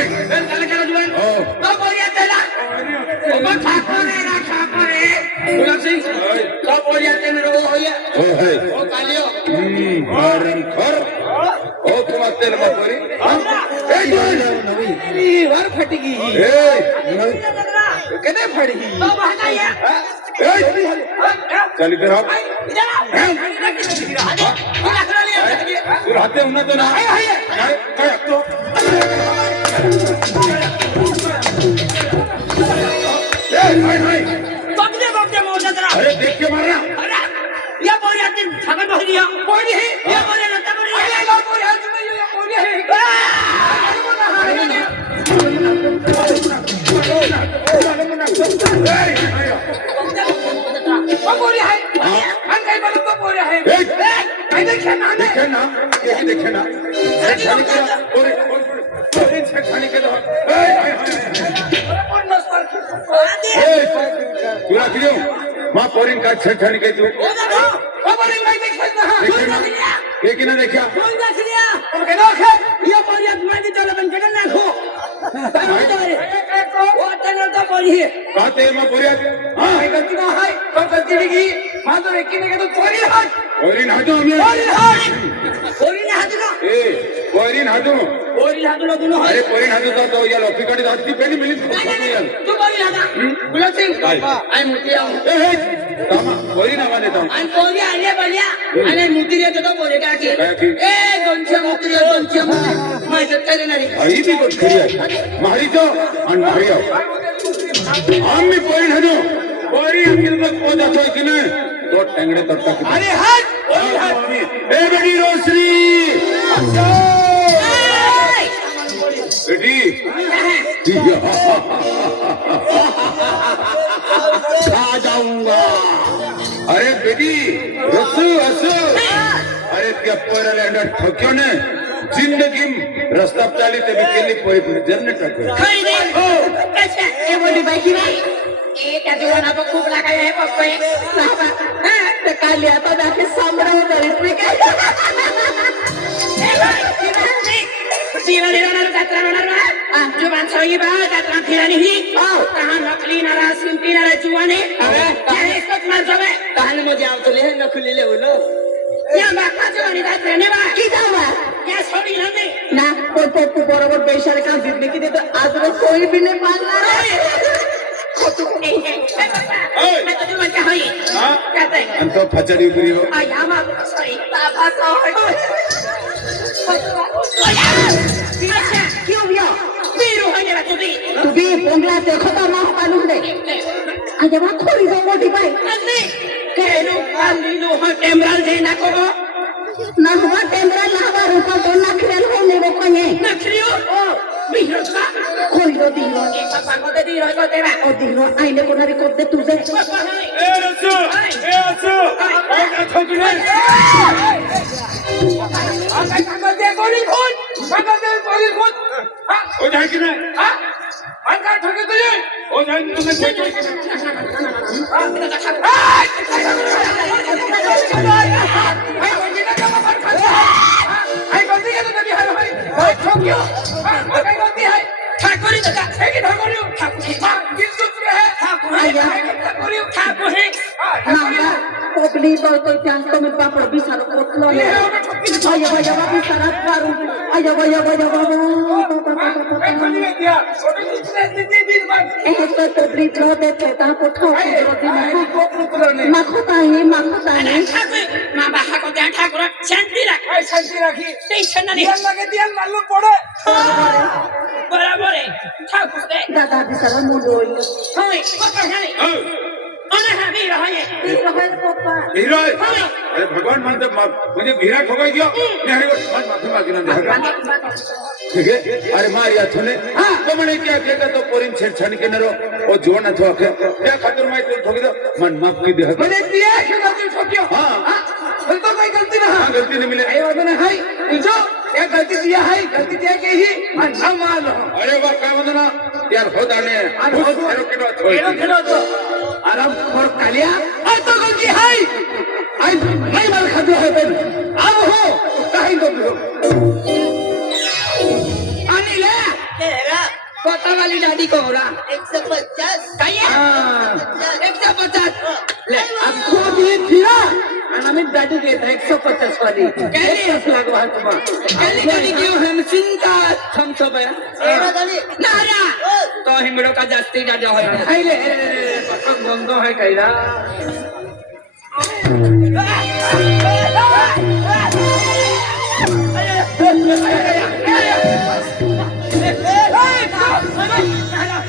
Ben kala kala jual. तो बोलिया तेरा वो ठाकुर है गुलाब सिंह तो बोलिया तेरे रो होया ओ कालियो बारन खर ओ तुम तेल मपोरी ए नवी वार फटेगी ए कदे फड़ी तो बहना ये ए चल इधर आओ तू रहते उन्हें तो ना काय तो अरे देख के मारना अरे या बोलिया तीन छगन बोलिया बोली है या बोलिया नता बोलिया अरे लो बोलिया तुम्हें ये बोलिया है वो बोलिया है हम कहीं बोलो तो बोलिया है मैं देखे ना यही देखे ना और छाने के दो तू रख लियो मां पोरिन का छाने के तू वो बोलिया मैं देखे ना ये कि ना देखा कौन देख लिया और के देखे ये बोलिया तुम्हारी चलो बन के ना खो वो तेरे तो बोली है कहते मां पोरिया हां गलती ना है तो गलती नहीं मां तो रेकी ने के तो चोरी है पोरिन हाथों में कोरी ना हाथ ना ए पोरिन हाथों कोरी हाथ ना दोनों है अरे पोरिन हाथों तो या लॉफी काटी दाती पहली मिली तू बोली हाथ गुलाब सिंह आई मुझे आओ ए तामा पोरिन आवाने तो आई बोली आले बोलिया अरे मुझे ये तो बोले क्या की ए दोनच्या मुझे मैं तो तेरे नहीं आई भी कुछ खरी है मारी तो और मारी आओ हम भी पोरिन हाथों पोरिन अकेले तो पौधा तो कि ना तो टेंगड़े तब तक अरे हट ए बेटी रोशनी बेटी आ जाऊंगा अरे बेटी हसू अरे क्या पोरा लैंडर ठोक्यो ने जिंदगी रास्ता चाली ते केली पोरी जन्नत टाको खाई दे ओ कैसे ये बोली भाई की भाई ए त्या जीवना तो खूप लागाय आहे पप्पा हां ते काल आता दाखे सामरा होत मी काय ए भाई जीवन येणार जात्रा होणार ना जुबान सोई बा जात्रा फिरानी ही कहां नकली नारा सिंपी नारा जुवाने क्या इसको मार जावे कहां मुझे आवतले नकली ले बोलो या बाका जुवानी जात्रा ने बा की जावा या सोडी नंदे ना तो बरोबर बेचारे का जिंदगी की दे तो आज वो कोई भी नहीं पालना रे मैं तो जुबान का होई हां कहते हैं अंतो फचड़ी उतरी हो आ या मा सॉरी ताबा सो अच्छा क्यों भैया बीरू होने लगा तू भी बोंगला देखो तो ना मालूम दे आज वहां खोली दो मोटी भाई नहीं केनो काली नो ह कैमरा दे ना को ना हुआ कैमरा ना हुआ रुको तो ना खेल हो ने वो कोने ना खरियो ओ बीरू का खोली दो दी रो के पापा को दे दी रो को तेरा ओ दी रो आईने को ना को दे तुझे ए रसू ओ का ठोकने कागदे बोली खोल हो जाए कि नहीं हां अंका ठोके तुझे हो जाए तुम्हें कोई ठाकुरी दादा एक ठाकुरी ठाकुर है ना पब्लिक तो कोई चांस तो मेरे पापड़ भी सारा कोतलो है आया भैया बाबू सारा करू आया भैया एक तो पब्लिक लो देते ता को खाओ ना खोता है मां बाहा को ध्यान ठाकुर शांति रखी टेंशन नहीं लगे ध्यान मालूम पड़े बराबर है ठाकुर दे दादा भी सारा मुंडोई होय पकड़ है अरे हमी रहे पप्पा हीरो अरे भगवान मानते मुझे भीरा ठोका गया मैं हरे को माफी मांगना देगा ठीक है अरे मारिया थने तो मैंने क्या किया तो पोरिन छेड़छाड़ के नरो ओ जोड़ न ठोके क्या खातिर मैं तो ठोक दो मन माफ की दे मैंने दिया कि गलती ठोकियो हां तो कोई गलती ना हां गलती नहीं मिले ए वदन है जो ये गलती दिया है गलती दिया के ही मन मान लो अरे वाह का वदना यार हो दाने बहुत फेरो केनो तो आराम कर कालिया आ तो गलती है आई नहीं मार खादो है बेन अब हो कहीं दो अनिल तेरा वाली दादी को हो रहा 150 हाँ 150 ले अब खुद ही फिरा आम्ही दादी घेत 150 वाली कैली लागवा तुम्हाला कैली कैली क्यों हम चिंता थमसो बया एरा दादी ना ना तो हिमड़ो का जास्ती दादा होय खाइले पक्का गंगो है कैला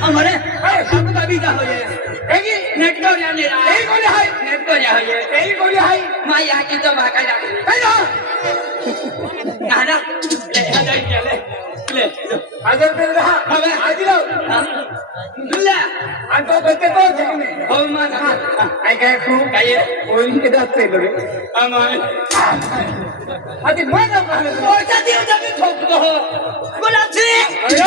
हमारे हम का भी जा हो जाए एगी नेट को जाने रहा एगी को हाय नेट को जा हो जाए एगी को हाय माया की तो भागा जा हेलो नाना ले आ ले ले अगर पे रहा हमें आज लो ले अंतो बच्चे तो जगने हो मान आई काय खू काय ओइन के दाते रे अमाय आदि मन ओ जाती हो जाती ठोक दो बोला छी अरे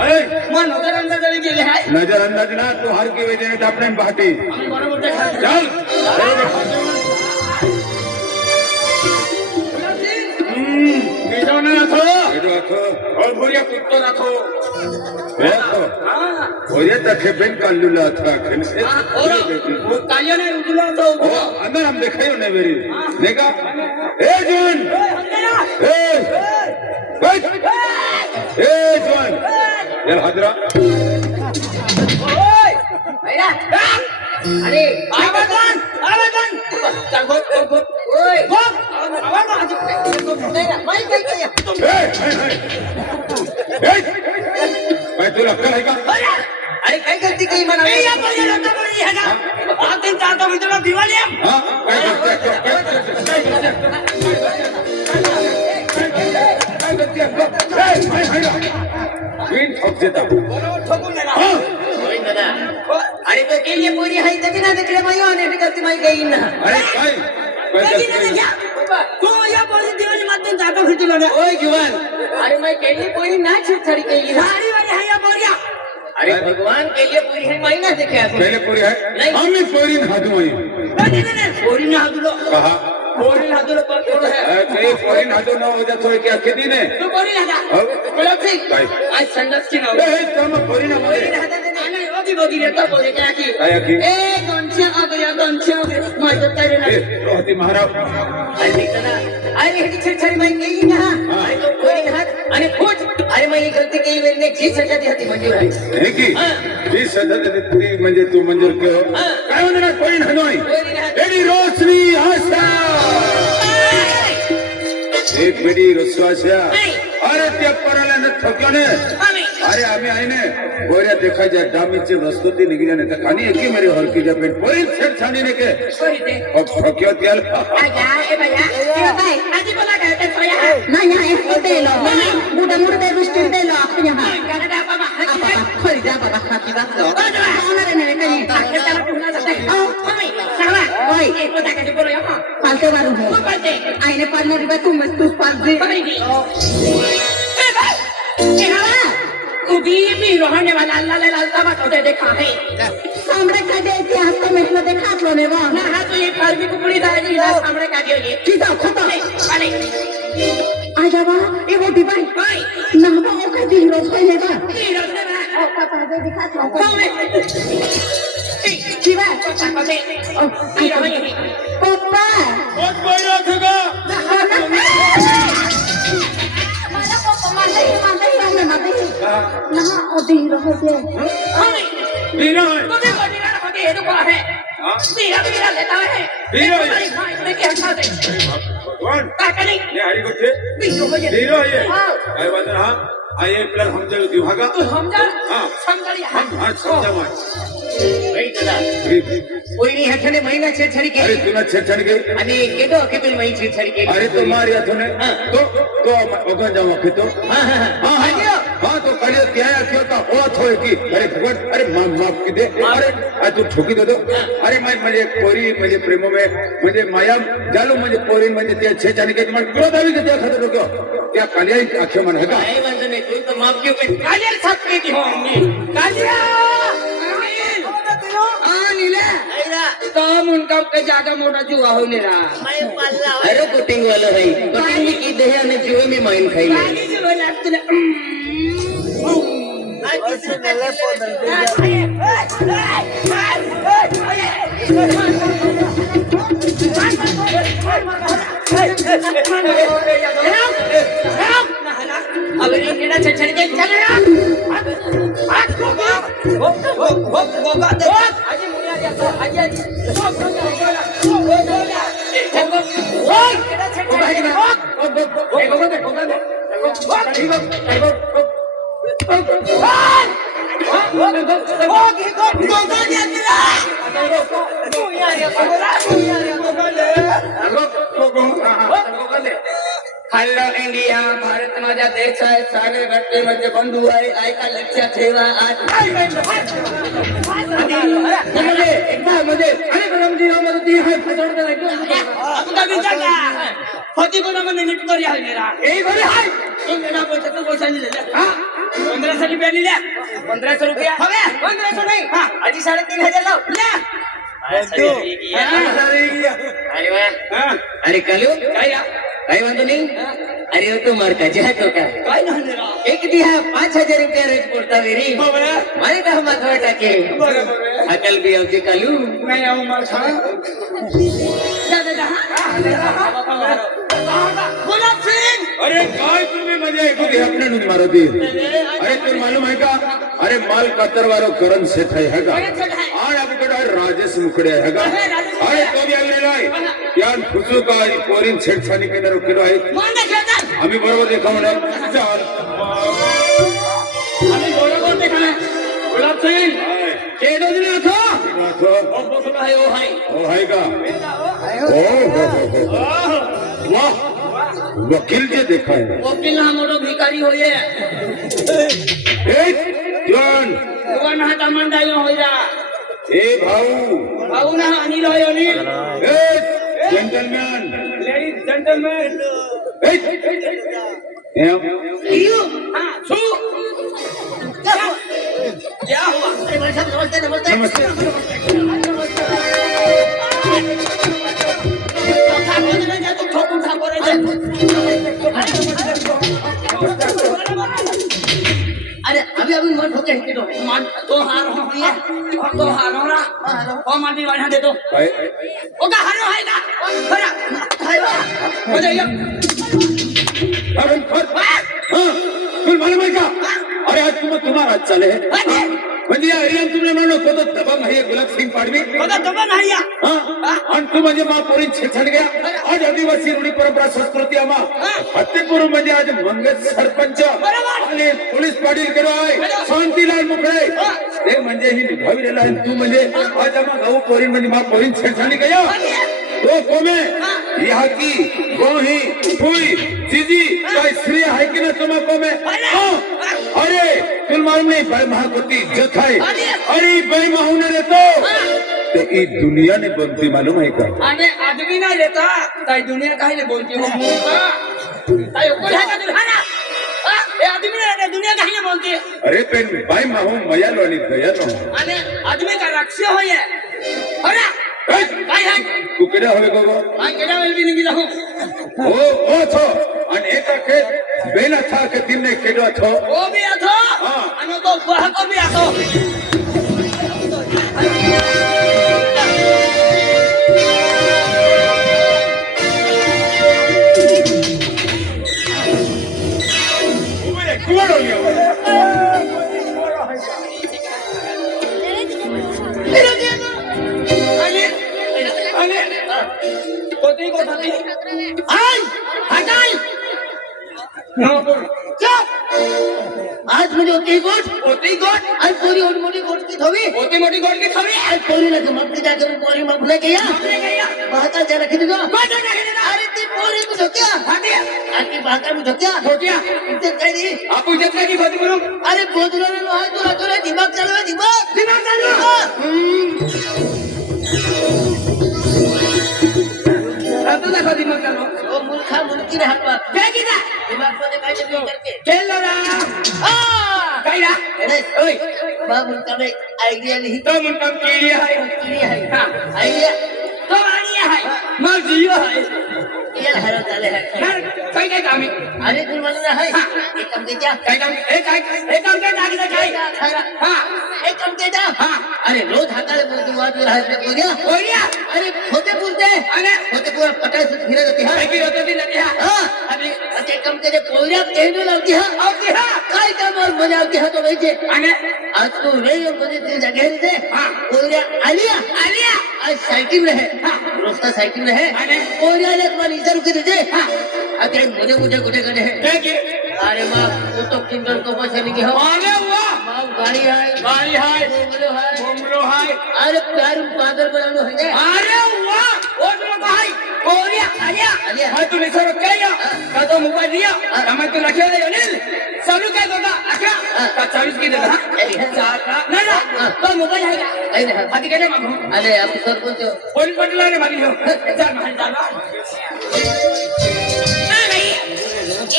अरे मन नजर अंदर चली गेले हाय नजरअंदाज ना तू हर की वजह से अपने बाटी आम्ही बरोबर देखा चल बेजो ना रखो बेजो रखो और भूरिया कुत्तो रखो देखो हां ओरे तखे बेन कालुला था खेल और वो कालिया ने उजला तो ओ अंदर हम देखायो ने मेरी देखा ए जवान ए ए जवान ये हाजरा ओए अरे आवाजन चल गो ओए आवाज आज तेरा मैं क्या किया मैं तुला अक्कल है का अरे काय करती काही म्हणा ए या बोल ना बोल है ना आज दिन चाहता हूं चलो दिवाली है हां काय वीण ठोक देता बरोबर ठोकून देना होय दादा अरे तो के लिए पूरी है तभी ना देखले मायो आणि करती माई गई ना अरे काय तू या बोली दिवाळी माध्यम जातो फिरलो ना ओय जीवन अरे मैं के लिए पूरी ना छेड़ी केली ना सारी वाली है या बोरिया अरे भगवान के लिए पूरी है महीना देखे पहले पूरी है हमने पूरी हाथों में नहीं पूरी ना हादुलो कहा पूरी हादुलो पर थोड़ा है कहीं पूरी हाथों ना हो जातो है क्या किदी ने तू पूरी लगा बोलो ठीक आज संडस की ना ए तुम पूरी ना बोले नहीं ओगी बोगी रे तो बोले क्या की काय की ए दोनशे माझं तरी ना होती महाराज अरे देखना अरे हे छेडछाडी माई केली ना अरे तो कोणी घात आणि फुट अरे मग ही गलती केली वेळी जी सजा दी होती मंजूर आहे है की जी सदा देती म्हणजे तू मंजूर केलो काय म्हणणार कोणी हनोई एडी रोशनी आशा एक बेडी रसवाशा अरे त्या पराला ठोक्यो ने अरे आम्ही आहे ने गोऱ्या देखायच्या डामीचे वस्तुती निघल्या ने तर खानी एकी मेरी हरकी जपेट पोरी छेडछाडी ने के अब ठोक्यो त्याल आजा ए भैया क्या भाई आजी बोला काय ते सोया नाही नाही होते लो मुडा मुडा रुष्टी दे लो आपण यहाँ कनडा बाबा खरी जा बाबा खाकी बात लो होणार नाही काही त्याला पुन्हा जाते मम्मी सावा ओय ए पोता का बोलो या पालते मारू हो पालते आईने पालणार बा तू मस्त तू पालते भी रोहने वाला अल्लाह ले लालता बात होते देखा है सामने का दे इतिहास को मिटलो देखा लो ने वो ना हां तो ये फारबी कुकड़ी दादी ना सामने का दियो ये सीधा खता अरे आजा बा ए वो दिवाई भाई ना बा ओ का हीरो होइले बा हीरो से ना ओ पता दे दिखा लो जीवा पता को दे ओ हीरो है पप्पा बहुत बड़ा थगा मला पप्पा माते हमने माते ना ओ हीरो हो गए मम्मी हीरो है तो देखो हीरो होते ये तो है हीरो लेता है हीरो है भाई देखिए हटा दे भगवान का करी ये हरी गोटे हीरो है हीरो है ये काय बात ना आये प्लस हम जल दिवागा तू समझा हां समझा हम हां समझा मैं नहीं दादा कोई नहीं हटने महीना छेड़छाड़ी के अरे तूने छेड़छाड़ी के आणि केदो के तुम मही छेड़छाड़ी के अरे तो मार या तूने तो अगन जाओ के तो हां हां तो कलियो क्या क्यों का ओ थोय की अरे भगवान अरे माफ की दे अरे आज तू ठोकी दे दो अरे म्हणजे पोरी म्हणजे प्रेम में म्हणजे माया जालो म्हणजे पोरी म्हणजे त्या छेड़छाड़ी के मन क्रोध आवी के त्या खातर रोक्यो त्या कालिया आखे मन है का नहीं बंद नहीं तू तो माफ क्यों पे कालिया साथ के की हो हमने कालिया काम उनका के ज्यादा मोटा जुआ होने रहा मैं पाल्ला अरे कुटिंग वाला है कुटिंग की देह ने जुए में माइन खाई ले Así me le ponen. अब ये केड़ा छछड़ के चल रहा आजी मुनिया जा तो आजी केड़ा हॅलो इंडिया भारत माझा देश आहे सारे घटनेमध्ये बंधू आहे ऐका लक्षात ठेवा फतेपुरामध्ये नीट करी आहे मेरा तुम मेरा बोलता तो पैसा नहीं ले 1500 रुपया नहीं ले 1500 रुपया हवे 1500 नहीं हां आजी 3500 लाव ले अरे वाह अरे कालू काय काही वांधो नाही अरे तो मार्काचे आहे तो काय एक दिहा 5000 रुपया रेट पडता वेरी मारे का माथवा टाके अकल भी आवजे कालू नाही आऊ मार खा गुलाब सिंह अरे काय तुम्ही म्हणजे ऐकू घ्या आपल्या नुन मारो दी अरे तुम मालूम है का अरे माल कातरवारो करण सेठ है का और आपकडे राजेश मुखडे है का अरे तो भी आलेला आहे यान खुसू का पोरीन छेडछाणी केणार केलो आहे आम्ही बरोबर देखा म्हणा चाल आम्ही बरोबर देखा गुलाब सिंह केडो दिला तो ओ बसला है ओ हाय का वाह वकील जे देखा है वकील हा मोठो भिकारी होये जॉन भगवान हा तमंडाई होया ए भाऊ भाऊ ना अनिल होय Anil gentleman ladies gentleman you हां सु क्या हुआ अरे नमस्ते नमस्ते नमस्ते अरे अभी अभी मन होके हिट दो मान तो हार हो ये तो हार हो ना ओ माटी वाला दे दो ओ का हारो है का खरा हो जाइए अरे तुम मालूम है का अरे आज तुम्हारा चले म्हणजे या एरियात तुमने म्हणलो तो दबंग आहे गुलाब सिंह पाडवी तो दबंग आहे आणि तू म्हणजे मा पोरी छेछड गया आज आदिवासी रूढी परंपरा संस्कृती आमा फतेपूर म्हणजे आज मंगल सरपंच आणि पोलीस पाटील केलो आहे शांतीलाल मुखडे ते म्हणजे ही निभाविलेला आहे तू म्हणजे आज आमा गाव पोरी म्हणजे मा पोरी छेछाणी गया तो कोमे यहाँ की गोही हुई जीजी काय श्री है कि ना तुम कोमे अरे तुम मालूम नहीं भाई महाकोती इज्जत है अरे भाई माहूने लेतो ते ई दुनिया ने बनती मालूम है का अरे आदमी ना लेता ताई दुनिया काहे ने बोलती हो मूर्खा ताई ऊपर है का दुल्हना ए आदमी ने दुनिया काहे ने बोलती अरे पेन भाई माहू मया लोनी गया नो अरे आदमी का रक्षा होय अरे काय है तू केडा होय गो हां केडा वेल भी नहीं जाऊ ओ छो आणि एका के बेला था के दिन ने केडो छो वो भी आथो अनो तो बह को भी आथो ओए कुवाडो लियो कोती को थाती हाय हटाई चुप आज मुझे ओती गोट आज पूरी ओटी मोटी गोट की थोड़ी ओती मोटी गोट की थोड़ी आज पूरी लगे मक्की जाके पूरी मफले गया बाता जा रखी दो अरे ती पूरी को क्या हाटी आकी बाता में क्या छोटिया इज्जत कर दी आप इज्जत की बात करो अरे बोदलो ने लो हाथ तोरा दिमाग चलो दिमाग चालू आता देखो दिमाग चालू ओ मुल्खा मुल्की रे हाथ क्या कीदा दिमाग को काय ते करके खेल रा काय रा ओय बाबू तने आईडिया नहीं तो मन काम कीड़ी है हां आईडिया तो आईडिया है मर जियो है ये हरा झाले आहे काय काय काम आहे अरे तुला म्हणलं आहे एक काम द्या काय काम हे काम काय दागिने काय हा एक काम द्या हा अरे रोज हाताला बोलतो वाजून राहत बोल्या बोलिया अरे होते बोलते अरे होते पूरा पटास फिरत होती हा काय की होतं ती नदी हा हा अरे ते काम ते पोऱ्या तेंडू लावती हा आवती हा काय काम मजा आवती हा तो वैसे आणि आज तू नहीं मुझे तेरी जगह दे हाँ। पोऱ्या आलिया आलिया आज साइकिल रहे हाँ। रोस्ता साइकिल रहे अरे। पोऱ्या ले तुम्हारी इधर रुके दे हाँ। अरे मुझे मुझे गुटे गड़े है काय की अरे माँ वो तो किंगल को पैसे नहीं हो अरे वाह माँ गाड़ी है गाड़ी है बोलो है बोमलो है अरे प्यार में पागल बनानो है ने अरे वाह ओ तुम भाई बोलिया आलिया आलिया। मैं तू निसर क्या का तो मोबाइल दिया मैं तू रखे दे अनिल चालू काय होता अच्छा का 40 की देता चार का नहीं ना तो मोबाइल है नहीं नहीं आदि के मागू अरे आप सर बोलते हो पोलीस पाटील ने मागी हो चल महान चला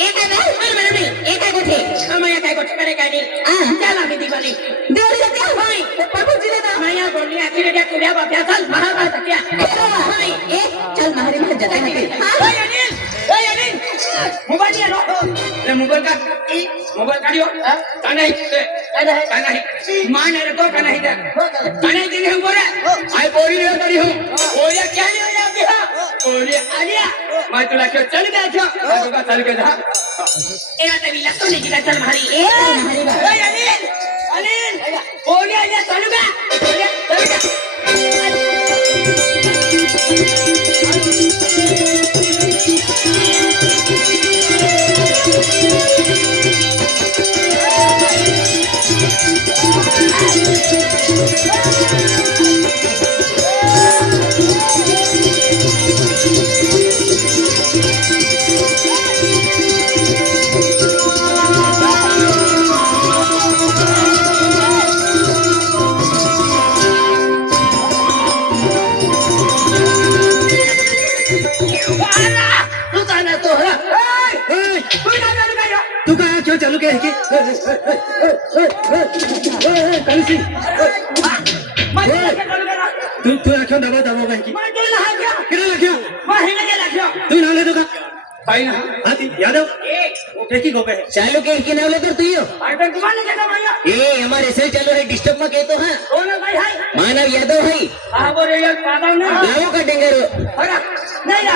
एक है ना अरे नहीं एक है कुछ हम यहाँ काय कुछ करे काय नहीं चल आम्ही दिवाळी देवरी जाते होय प्रभू जी ने मैं यहाँ बोलनी आखिर क्या कुल्या बाप्या चल महाभारत क्या होय एक चल मारे में जाते हैं ओए अनिल मोबाइल ये लो ले मोबाइल का मोबाइल काढियो का नाही का नाही मान रे तो का नाही दे का नाही दे ऊपर आय बोली रे करी हो ओया क्या नहीं हो जाती है ओले आलिया मैं तुला क्यों चल गया था मैं तो चल के जा एरा तभी लगतो नहीं कि चल मारी ओए अनिल अनिल ओले आलिया चल गया ओले चल गया तू का ना तो है तू काय क्यों चालू क्या है कि कलसी तू रखो दबा दबा काय की किती रखो तू नाले तो का भाई ना हाथी यादव वो क्या की गोपे है चालू के नाम लेकर तू यो तुम्हारे क्या भैया ए हमारे से चालू है डिस्टर्ब मत कहतो हां कौन है भाई है मानव यादव है कहाँ बोल रहे हैं पागल ना लाओ का डेंगर अरे नहीं ना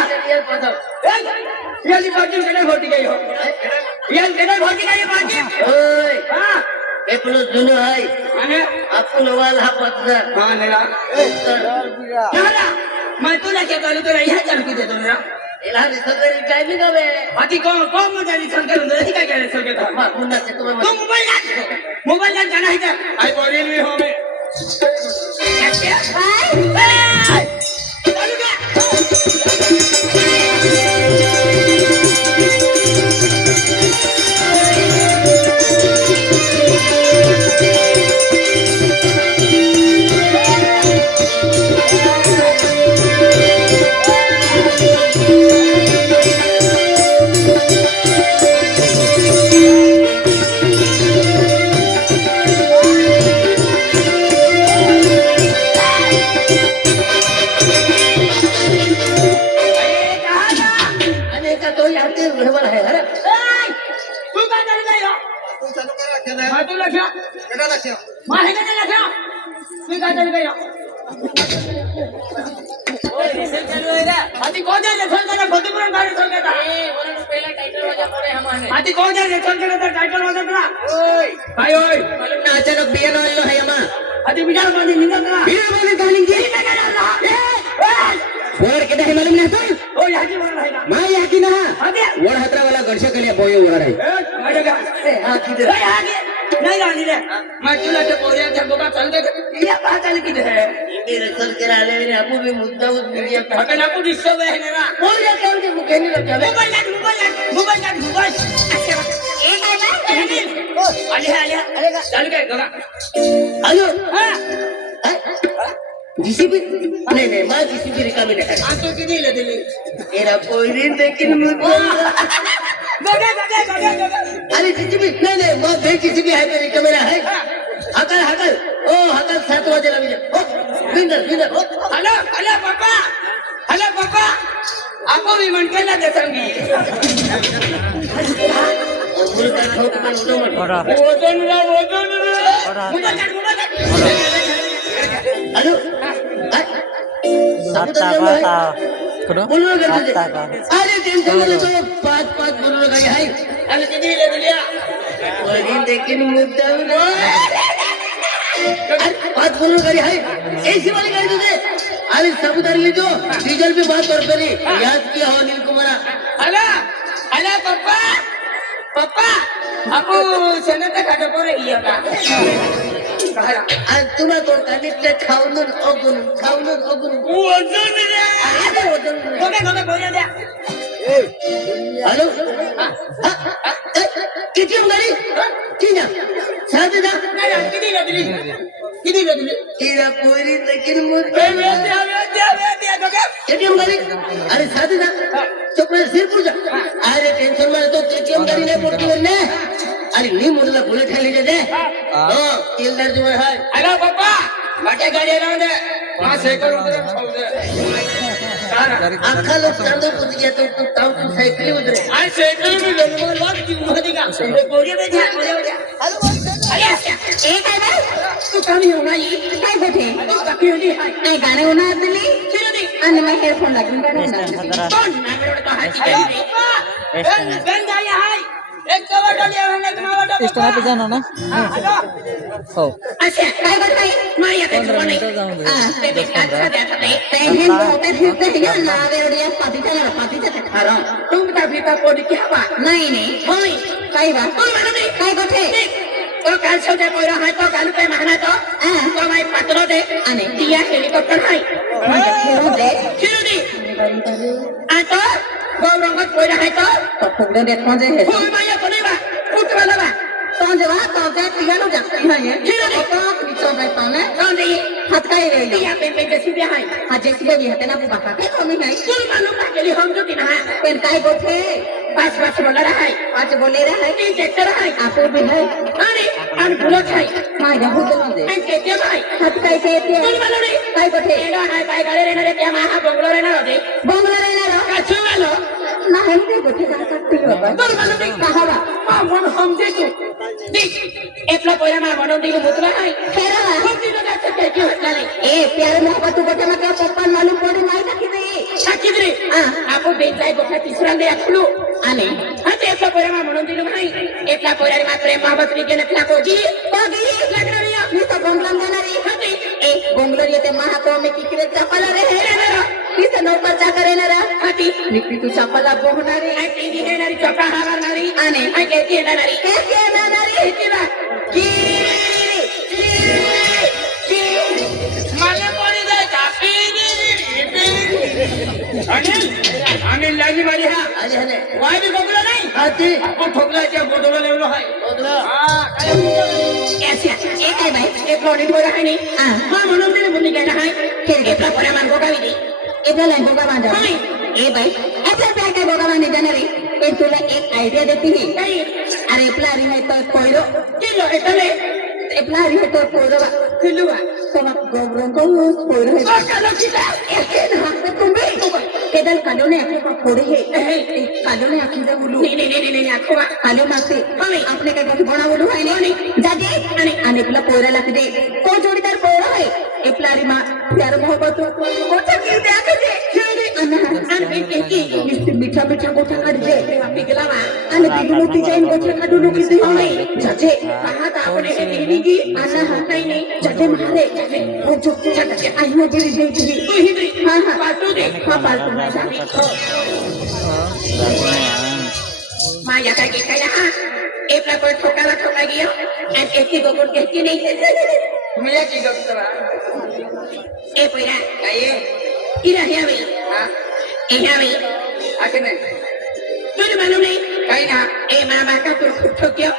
ये पार्टी के लिए भर्ती गई हो ये केना भर्ती गई पार्टी ओए हां ए पुलो जुनो है माने आपको नवाल हा पत्थर हां नेला ना मैं तो लेके चालू तो रही है चल के दे दो मेरा इला रिसर्च टाइमिंग हवे बाकी कौन मुझे रिसर्च कर रहे क्या कह रहे सर के था मां मुन्ना से तुम्हें तू मोबाइल जान जाना है क्या आई बोल रही हो मैं चालू क्या अचानक बियानो आलो है अम्मा वर के है मालूम नहीं तो मैं यहाँ की ना वर हतरा वाला गड़शा के लिए बोयो वर है हां किधर नहीं रानी रे मैं तुला के बोरिया के बोका चल दे ये बात चल की है मेरे सर के राले ने आपको भी मुद्दा उस मीडिया पे अगर आपको डिस्टर्ब है ना बोरिया के उनके मुखे नहीं लग जावे मोबाइल एक है ना आलिया चल के गगा हेलो हां जीसीबी नहीं मां जीसीबी रिकामी नहीं है आज तो की नहीं ले दिल्ली तेरा कोई नहीं लेकिन मुझे गगा अरे जीसीबी नहीं मां देख जीसीबी है मेरी कैमरा है हकल ओ हकल 7 बजे लगी ओ विंदर हेलो पापा आपो विमान केला ते संगी वजन रा मुदा अरे बोलू नका तुझे. अरे टेन्शन मध्ये तो 5 बोलू नका हाय. आणि किती ले दिल्या वरी देखील मुद्दा 5 बोलू नका हाय. ऐसी वाली गाड़ी तुझे अरे सबूदार ये जो डीजल पे बात कर रही याद किया हो नील कुमार. अला पप्पा पप्पा आपो सेनेता खातो पोरे ये का आज तुम्हा तो कालीचे खाऊन ओगून वजन रे अरे वजन गोगे बोला द्या हेलो किती गाडी किती साधे जा किती ले दिली इरा पोरी देखील मुद्दा ए वेद्या गोगे केटीएम गाड़ी अरे साधे जा चुप सिरपुर जा. अरे टेंशन मध्ये तो केटीएम गाड़ी नाही पडती वरने. अरे मी मुलगा बुलेट खाली दे हो किल्लर जो है अला पप्पा माझ्या गाडी राहून दे मा सायकल उतरे खाऊ दे अख्खा लोक चांदो पुज गया तो ताऊ तू सायकल उतरे आज सायकल मी जन्म लाग की होती का बोलिए बेटा बोलिए अरे ए काय बे तू कमी हो नाही काय बैठे तू बाकी होती हाय नाही गाणे होणार दिली चिरदी आणि मग हेडफोन लागून गाणे होणार कोण नामेड तो हाय गन जाय हाय एक कवट लिया है एक मावट स्टॉप पे जाना ना हो अच्छा काय करताय माया ते कोण नाही ते अच्छा द्यायचं नाही ते हिंदू ते या नावेडिया पातीच्या ते खरं तुमचा भीता कोणी घ्यावा नाही होय काय बा काय गोठे तो काल सौदे पोरा हाय तो काल पे महाना तो माय पात्र दे आणि तिया हेलिकॉप्टर हाय फिरू दे आता गौरंगत पोरा हाय तो फुगडे देत म्हणजे हे होय माया कोणी बा फुटवाला बा तो जेव्हा तो त्या तियानो जास्त नाही फिरू दे तो विचार नाही पाने तो दे हात काय रे तिया पे जैसी हाय हा जैसी भी है ना बाबा काय कमी नाही कोण मालूम ना केली हम जो ना पण काय गोठे 5 बोला रहा है 5 बोले रहा है 3 ट्रैक्टर है आपो भी है आणि बुलेट है माझ्या बुलेट आणि केटीएम है हात काय केते कोण मालूम नाही काय गोठे एडा हाय काय गाडी रेणार त्या महा बंगलो रेणार होते बंगलो रेणार का चुवालो ना हम ते गोठे का करते बाबा कोण मालूम नाही कहावा आपण हम जे तू देख एपला पहिला मा म्हणून दिलो मुतला है फेरा कोणती जगह से की होत नाही ए प्यारे मोहब्बत तू गोठे मा पप्पा मालूम पडी नाही टाकी दे आपो बेजाय गोठा तिसरा दे आखलो आणि हते एका पोरा म्हणून दिलो नाही एकला पोरा मात्र मावत्री गेले कोगी लागणारी आपली तो बंगला देणारी हते एक बंगलो येते महाको में किकरे चपला रे तिथे नोकर चाकर येणारा हती निपी तू चपला बोहणारी आणि टीव्ही घेणारी चपा हावणारी आणि केती येणारी तिला की मला कोणी जायचा अनिल लागी माझी हा अरे हने वाय बी बघलो नाही हाती आपण ठोकलाच्या बोधवला लेवलो आहे काय एक आहे बाई एक लॉडी बोला आहे नी हा म्हणून तिने मुली गेला आहे खेळगेतला पोऱ्या मान गोगावी दी एवढा लाईन गोगा बांधा ए बाई अच्छा काय गोगा बांधे जाणारी ए तुला एक आयडिया देते ही अरे प्लारी नाही तर कोयरो किलो एतले प्लारी है तो कोयरो किलो तो गोगरों को कोयरो है चलो ठीक है एक ना तुम्ही केदल कालोने आखे को फोड़े है कालोने आखी दे बोलू नहीं आखो कालो मासे आपने काय कुछ बना बोलू है नहीं जाजे आणि तुला पोरा लागते दे को जोडीदार पोरा है ए प्लारी मा प्यार मोहब्बत कोचा की दे आके दे आणि की मीठा गोठा काढ दे पिगला मा आणि पिगलो तिच्या गोठा काढू नको ती होय जाजे पाहत आपण हे देवी अन्ना हाताई नाही जाजे मारे जाजे हो चुप जाजे आई हो गेली दे तू ही हां पाटू दे हां पाटू नाही जाते माया काय की काय हा एकला कोण ठोका गया आणि एकी गोगोट घेतली नाही मला की गप्पा ए पहिला काय इरा ह्यावी हां ए ह्यावी आके नाही तुझे मालूम नहीं कहीं ना ए मामा का तू ठोकिया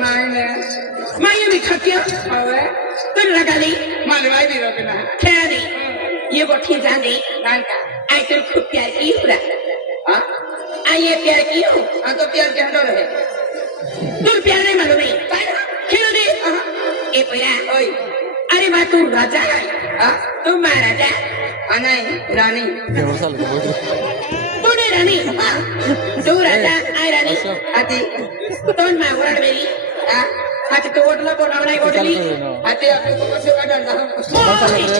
माया भी ठोकिया तू लगा दी मालवाई भी रोकना क्या दी ये गोठी जाने नानका आई तो खूब प्यार की पूरा हाँ आई ये प्यार की हो हाँ तो प्यार क्या डर है तू प्यार नहीं मालूम नहीं खेल दी ए पैरा ओए अरे माँ तू राजा है हाँ तू महाराजा नहीं रानी तूने राणी तू राजा आय राणी हाती तोंड मागवड मेरी हाती तो ओटला बोलावं नाही ओटली हाती आपली तो कसे काढणार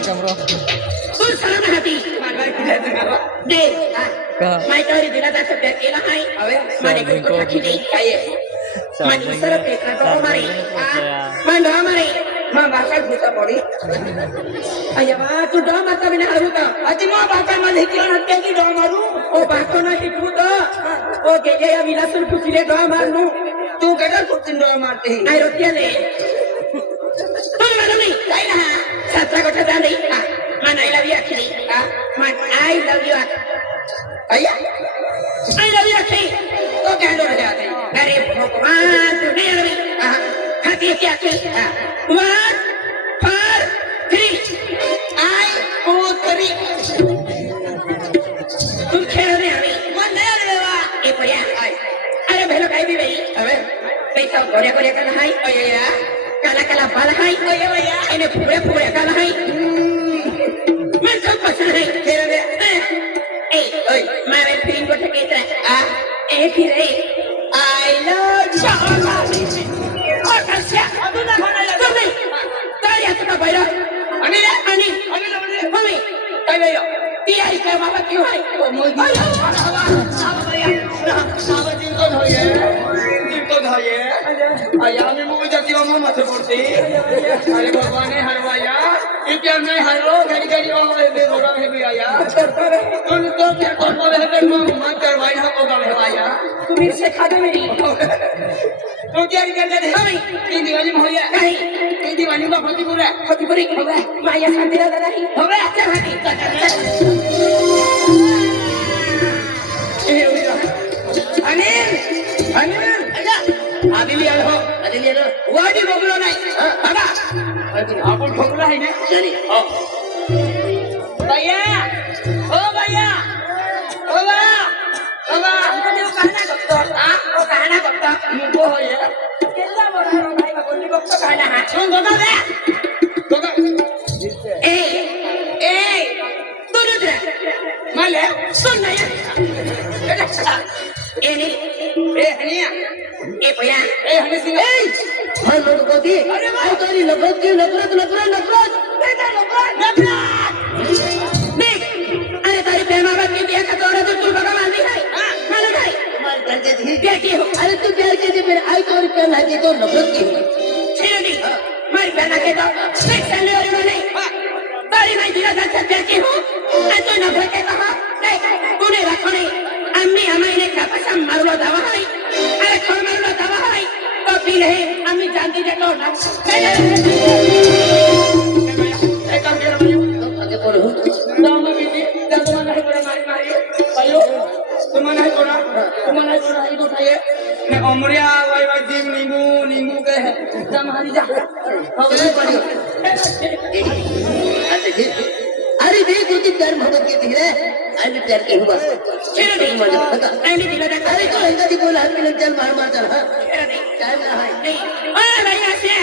कॅमेरा तू सलाम हाती दे माहिती दिला जातं त्या केला नाही माझ्याकडे तो टाकी नाही काय माझी सरळ पेटला तो मारे मांडवा मारे मां बाका भूता पडी अय्या बा तू डॉ मारता बिना हरवू का अति मां बाका मध्ये किरण हत्या की डॉ मारू ओ बाको ना शिकवू तो ओ के या विलासून कुठले डॉ मारनू तू कदा कुठून डॉ मारते नाही रोत्याले तू मारू नाही काय ना सातरा गोठा जा नाही मान आय लव यू अखिली मान आय लव यू अय्या आय लव यू अखिली तो क्या डॉ जाते अरे भगवान तू नहीं रही हाथी क्या अखिली 1 4 3 I 4 3 तुम खेळ रे आम्ही मन नाही रे वा ए पर्या अरे भेलो काय बी बाई अबे पैसा गोऱ्या गोऱ्या का नाही अय्या काला काला बाल हाय अय्या अय्या एने फुगड्या फुगड्या का नाही मन सब पसंद है खेळ रे ए ओय मारे फिल्म को ठके इतना ए फिर रे आई लव यू ओ कस्या अदुना खाना लगा नहीं काय आता का बैरा आणि मम्मी काय गयो ती आई काय बाबा क्यों है ओ मोई आया मी मुझे जाती हूँ माथे पड़ती अरे भगवान ने हरवाया ये क्या मैं हरो घड़ी घड़ी और दे रोड़ा है भी आया तुम तो फिर कौन बोले है फिर मन करवाई ना होगा हरवाया तू मेरे से खा दे मेरी तो क्या करते थे मम्मी तीन दिवाली में हो गया नहीं तीन दिवाली में फतेहपुर है फतेहपुरी हो गया माया शांति दादा नहीं हो गया क्या हाथी अनिल अनिल आदि लिया लो वाडी बगलो नाही बघा आपण ठोकला आहे ना चली हो भैया ओ भैया ओ बा ओ बा देव कहना बघतो ओ कहना बघतो नको होय केला बोला भाई बोलली बघतो कहना हा सुन बघा दे बघा ए ए तू रुद्र माले सुन नाही ए नी ए हनिया ए भैया ए हनी सिंह ए हां लोग कोती अरे भाई तेरी नफरत की नफरत नफरत नफरत बेटा नफरत देख अरे तारी प्रेम बात की दिया का तोरा तो तू बगा मानती है मानो भाई तुम्हारे प्यार के थी प्यार की हो अरे तू प्यार के थी फिर आई तो प्यार लगी तो नफरत की छिरोनी मारी प्यार के तो देख चलने वाली बने तारी मैं दिला जाता प्यार की हूं तो नफरत के कहा नहीं तूने रखो नहीं अम्मी हमारे का पसंद मारलो दवा है अरे खोल मारलो दवा है तो फिर है अम्मी जानती है तो ना ए काम के रहो आगे बोलो दाम में भी दाम नहीं पड़ा मारी मारी भाइयों तुम नहीं पड़ा ये उठाइए मैं अमरिया वाई वाई जिम नींबू के है दाम हारी जा हो गए पड़ियो अरे देख तू प्यार मोहब्बत की थी रे आई प्यार के हुआ छिरोनी नहीं दिला जाता अरे तो लंका दी बोल हर मिनट चल मार चल हां छिरोनी चाय में है नहीं ओए भाई आसे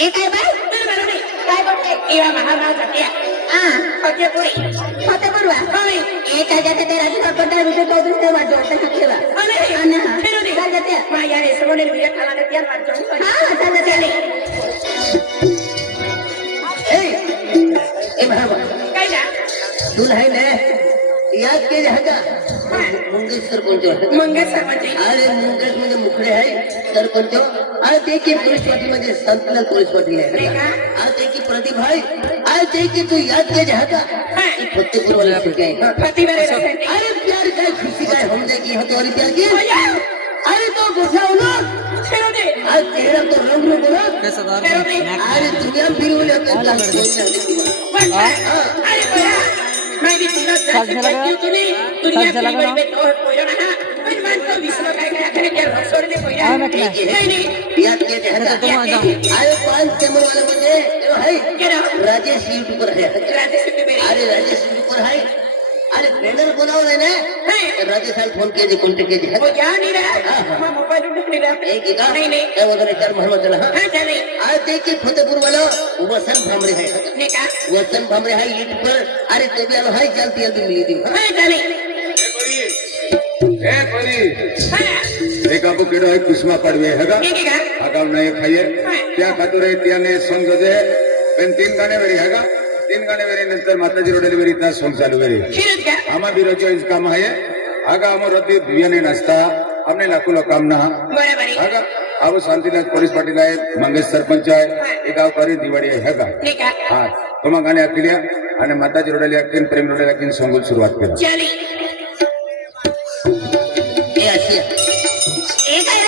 ए काय बाय तू मारो नहीं काय बोलते एवा महाराज जाते हां फतेहपुरी होय ए काय जाते तेरा जी पट्टा विषय तो दुसरे वाट जोड़ते हकेवा अरे अन्ना छिरोनी काय जाते माया रे समोने विवेक खाना के त्यार वाट जोड़ हां चल चले ए बाबा काय जा तू है ने याद के जहगा मुंगेश सरपंच मंगेश सरपंच अरे मुंगेश म्हणजे मुखडे आहे सरपंच आणि ते की पोलीस पार्टी म्हणजे संतनल पोलीस पार्टी है आणि ते की प्रतिभा आहे आणि ते की तू याद के जहगा फतेहपुर वाले से क्या फतेहपुर अरे प्यार का खुशी का हम देखी हो तुम्हारी प्यार की अरे तो गुस्सा हो ना छिरोनी आज तेरा तो रंग रूप ना कैसा दार अरे दुनिया में फिर बोले अरे भैया मैं भी तुझे क्यों दुनिया में तो कोई ना फिर मैं तो विश्व का क्या करे क्या छोड़ दे कोई नहीं याद के जहरा अरे 5 चैम्बर वाले मुझे है क्या राजेश यूट्यूबर है राजेश यूट्यूबर अरे राजेश यूट्यूबर है अरे ट्रेनर बोलावलंय ना राजेशाल फोन केली कोणते केली वो जा नहीं रहा मैं मोबाइल उठा नहीं रहा एक का नहीं नहीं काय वगैरे चार मोहम्मद हा हाँ चले आज देखिए फतेहपुर वाला वसन भामरे है ने कहा वसन भामरे है ईट पर अरे ते भी आलो हाय चलती जल्दी मिली थी हाँ चले ए परी हाँ एक आपको केडो है कुसमा पड़वे हैगा ये क्या आगाव नहीं खाइए क्या खातू रे त्याने सॉन्ग जे पण 3 गाणे वेरी हैगा 3 गाणे वेरी नंतर माताजी रोडली वेरी इतना सॉन्ग चालू वेरी फिर क्या आमा बिरोचो इस काम है आगा आमो रद्दी बियाने नाश्ता हमने लाखो काम ना बराबर आगा आवो शांतिलाल पोलीस पाटील आहे मंगेश सरपंच आहे एक गाव करी दिवाळी आहे हैगा ने कहा हा तुम्हा गाणे ऐकल्या आणि माताजी रोडली ऐकून प्रेम रोडली ऐकून सॉन्ग सुरुवात केली चले